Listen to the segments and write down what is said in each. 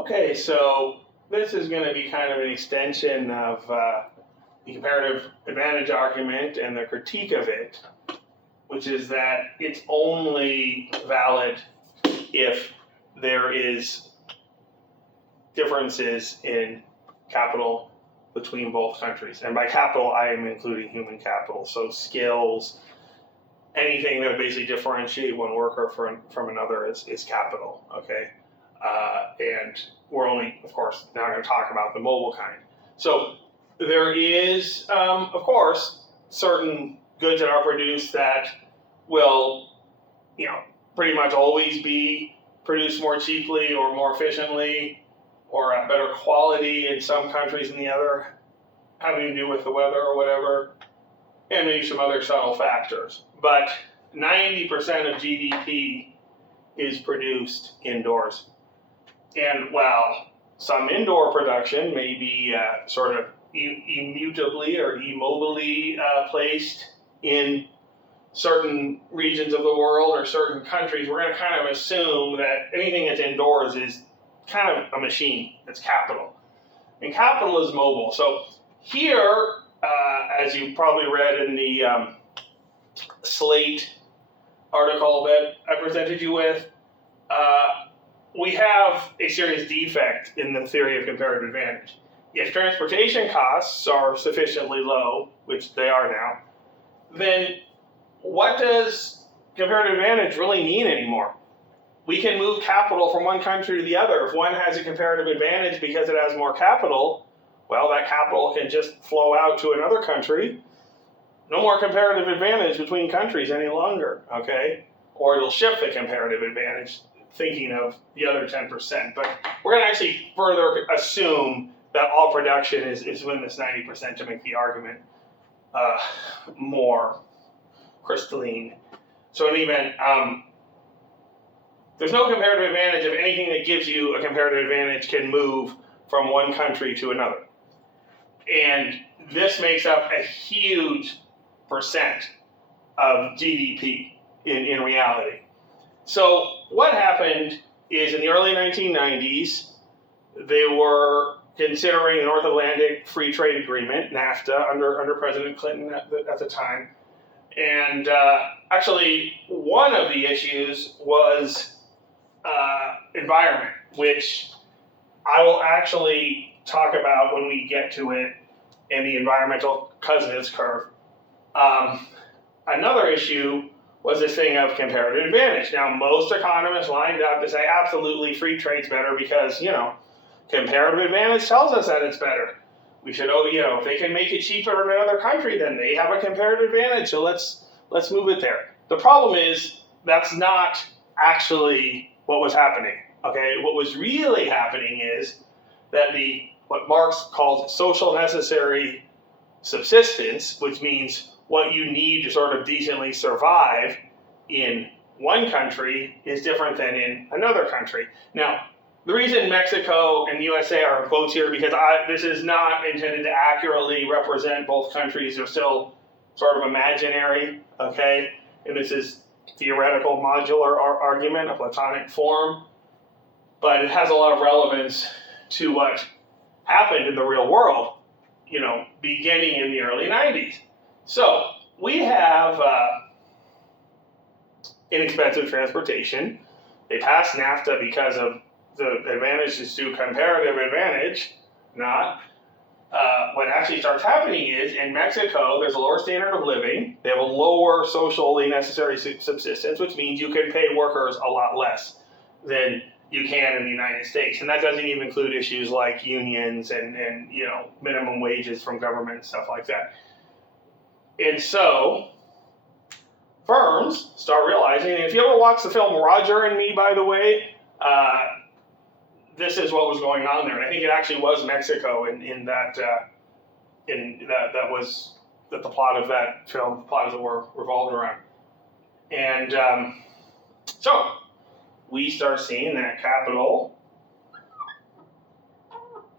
Okay, so this is going to be kind of an extension of the comparative advantage argument and the critique of it, which is that it's only valid if there is differences in capital between both countries. And by capital, I am including human capital. So skills, anything that would basically differentiate one worker from another is capital, okay? And we're only, of course, now going to talk about the mobile kind. So there is, of course, certain goods that are produced that will, pretty much always be produced more cheaply or more efficiently or at better quality in some countries than the other, having to do with the weather or whatever, and maybe some other subtle factors. But 90% of GDP is produced indoors. And while some indoor production may be sort of immutably or immobily placed in certain regions of the world or certain countries, we're going to kind of assume that anything that's indoors is kind of a machine. It's capital. And capital is mobile. So here, as you probably read in the Slate article that I presented you with, we have a serious defect in the theory of comparative advantage. If transportation costs are sufficiently low, which they are now, then what does comparative advantage really mean anymore? We can move capital from one country to the other. If one has a comparative advantage because it has more capital, well, that capital can just flow out to another country. No more comparative advantage between countries any longer, okay? Or it'll shift the comparative advantage, thinking of the other 10%. But we're going to actually further assume that all production is within this 90% to make the argument more crystalline. So in any event, there's no comparative advantage if anything that gives you a comparative advantage can move from one country to another. And this makes up a huge percent of GDP in reality. So what happened is in the early 1990s, they were considering the North Atlantic Free Trade Agreement, NAFTA, under President Clinton at the time. And actually, one of the issues was environment, which I will actually talk about when we get to it in the environmental Kuznets curve. Another issue was this thing of comparative advantage. Now, most economists lined up to say absolutely free trade's better because, comparative advantage tells us that it's better. We should, if they can make it cheaper in another country, then they have a comparative advantage, so let's move it there. The problem is that's not actually what was happening, okay? What was really happening is that what Marx calls social necessary subsistence, which means what you need to sort of decently survive in one country is different than in another country. Now, the reason Mexico and the USA are in quotes here because this is not intended to accurately represent both countries. They're still sort of imaginary, okay? And this is theoretical modular argument, a Platonic form, but it has a lot of relevance to what happened in the real world, beginning in the early 90s. So we have inexpensive transportation. They passed NAFTA because of the advantages to comparative advantage, not. What actually starts happening is in Mexico, there's a lower standard of living. They have a lower socially necessary subsistence, which means you can pay workers a lot less than you can in the United States. And that doesn't even include issues like unions and minimum wages from government and stuff like that. And so firms start realizing, and if you ever watch the film Roger and Me, by the way, this is what was going on there. And I think it actually was Mexico that was the plot of that film, the plot that were revolved around. And so we start seeing that capital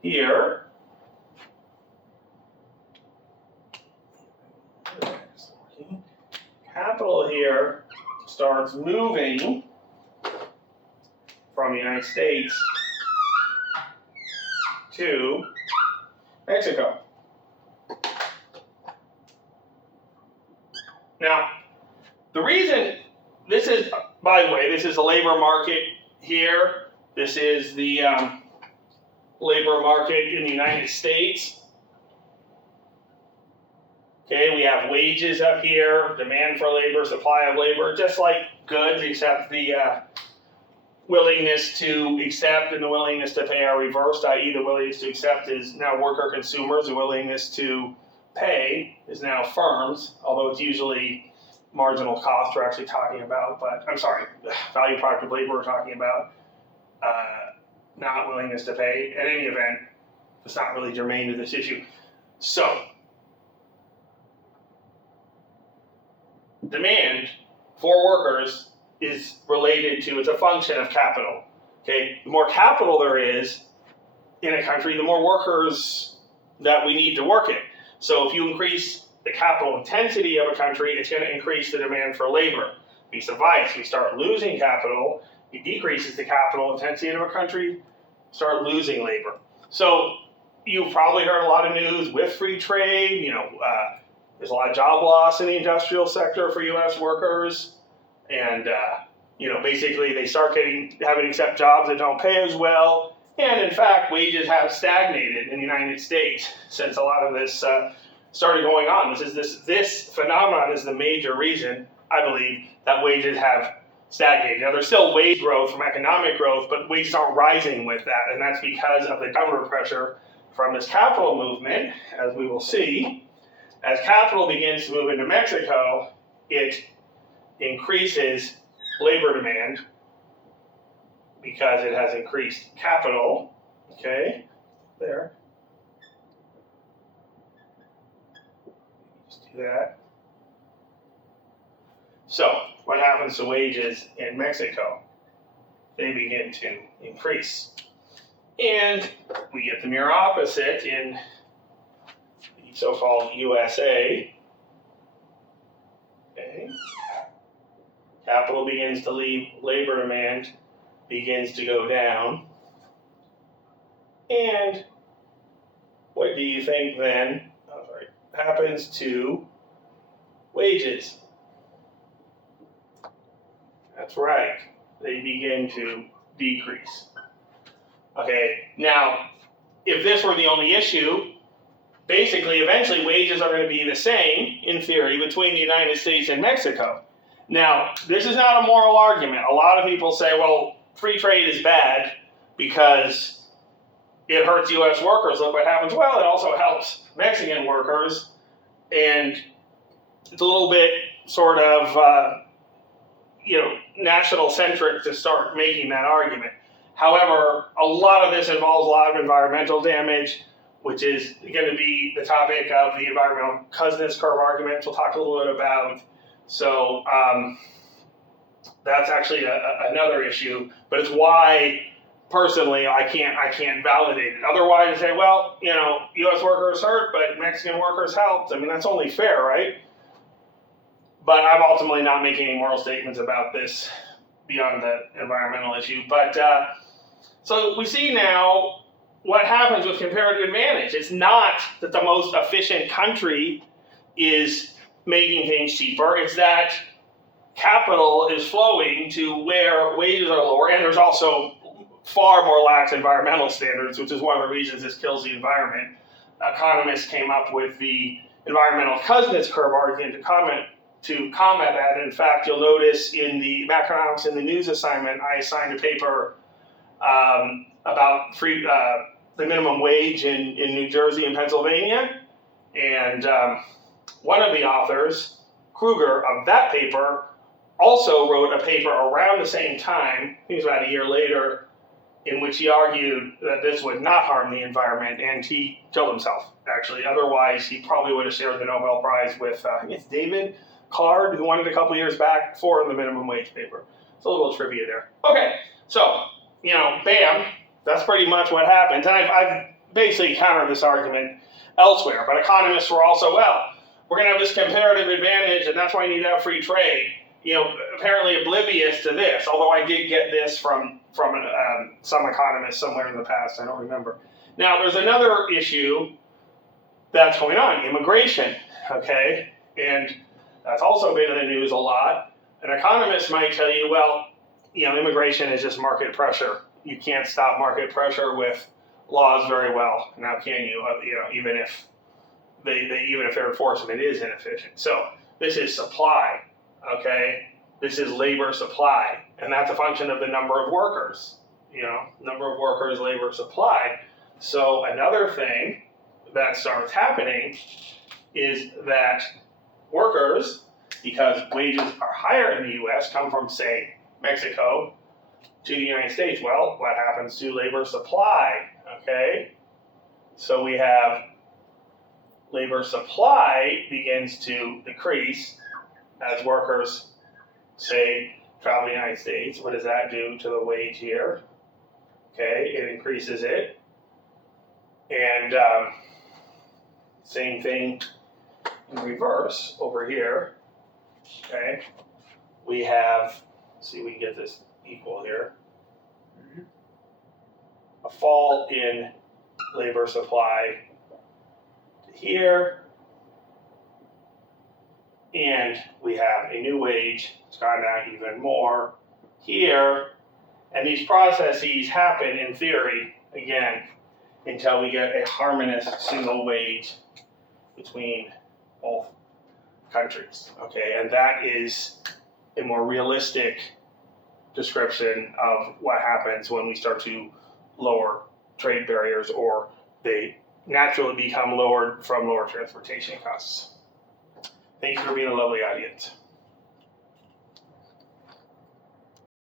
here starts moving from the United States to Mexico. Now, the reason this is, by the way, this is the labor market here. This is the labor market in the United States. Okay, we have wages up here, demand for labor, supply of labor, just like goods, except the willingness to accept and the willingness to pay are reversed, i.e. the willingness to accept is now worker consumers, the willingness to pay is now firms, although it's usually marginal cost we're actually talking about, but I'm sorry, value product of labor we're talking about, not willingness to pay. In any event, it's not really germane to this issue. So, demand for workers is related to, it's a function of capital. Okay, the more capital there is in a country, the more workers that we need to work it. So if you increase the capital intensity of a country, it's going to increase the demand for labor. Piece of advice, we start losing capital, it decreases the capital intensity of a country, start losing labor. So you've probably heard a lot of news with free trade, there's a lot of job loss in the industrial sector for U.S. workers, and basically they start having to accept jobs that don't pay as well, and in fact, wages have stagnated in the United States since a lot of this started going on. This phenomenon is the major reason, I believe, that wages have stagnated. Now, there's still wage growth from economic growth, but wages aren't rising with that, and that's because of the downward pressure from this capital movement, as we will see. As capital begins to move into Mexico, it increases labor demand because it has increased capital. Okay, there. Just do that. So, what happens to wages in Mexico? They begin to increase. And we get the mirror opposite in the so-called USA. Okay. Capital begins to leave, labor demand begins to go down. And what do you think then happens to wages? That's right, they begin to decrease. Okay, now, if this were the only issue, basically, eventually, wages are going to be the same, in theory, between the United States and Mexico. Now, this is not a moral argument. A lot of people say, well, free trade is bad because it hurts U.S. workers. Look what happens. Well, it also helps Mexican workers, and it's a little bit sort of, national-centric to start making that argument. However, a lot of this involves a lot of environmental damage, which is going to be the topic of the environmental Kuznets curve argument we'll talk a little bit about. So that's actually another issue, but it's why, personally, I can't validate it. Otherwise, I say, well, U.S. workers hurt, but Mexican workers helped. I mean, that's only fair, right? But I'm ultimately not making any moral statements about this beyond the environmental issue. But so we see now what happens with comparative advantage. It's not that the most efficient country is making things cheaper. It's that capital is flowing to where wages are lower, and there's also far more lax environmental standards, which is one of the reasons this kills the environment. Economists came up with the environmental Kuznets curve argument to combat that. In fact, you'll notice in the macroeconomics in the news assignment, I assigned a paper about the minimum wage in New Jersey and Pennsylvania. And one of the authors, Kruger, of that paper, also wrote a paper around the same time, I think it was about a year later, in which he argued that this would not harm the environment, and he killed himself, actually. Otherwise, he probably would have shared the Nobel Prize with, I think it's David Card, who won it a couple years back for the minimum wage paper. So a little trivia there. Okay, so, bam, that's pretty much what happens. And I've basically countered this argument elsewhere, but economists were also, we're going to have this comparative advantage, and that's why you need to have free trade. Apparently oblivious to this, although I did get this from from some economist somewhere in the past. I don't remember. Now, there's another issue that's going on, immigration, okay? And that's also been in the news a lot. An economist might tell you, well, immigration is just market pressure. You can't stop market pressure with laws very well. Now, can you? Even if their enforcement is inefficient. So this is supply, okay? This is labor supply, and that's a function of the number of workers. Number of workers, labor supply. So another thing that starts happening is that workers, because wages are higher in the U.S., come from, say, Mexico to the United States. Well, what happens to labor supply, okay? So we have labor supply begins to decrease as workers, say, travel to the United States. What does that do to the wage here? Okay, it increases it. And same thing in reverse over here. Okay, we have, let's see if we can get this equal here. A fall in labor supply to here. And we have a new wage, it's gone down even more here. And these processes happen in theory, again, until we get a harmonious single wage between both countries, okay? And that is a more realistic description of what happens when we start to lower trade barriers, or they naturally become lowered from lower transportation costs. Thanks for being a lovely audience.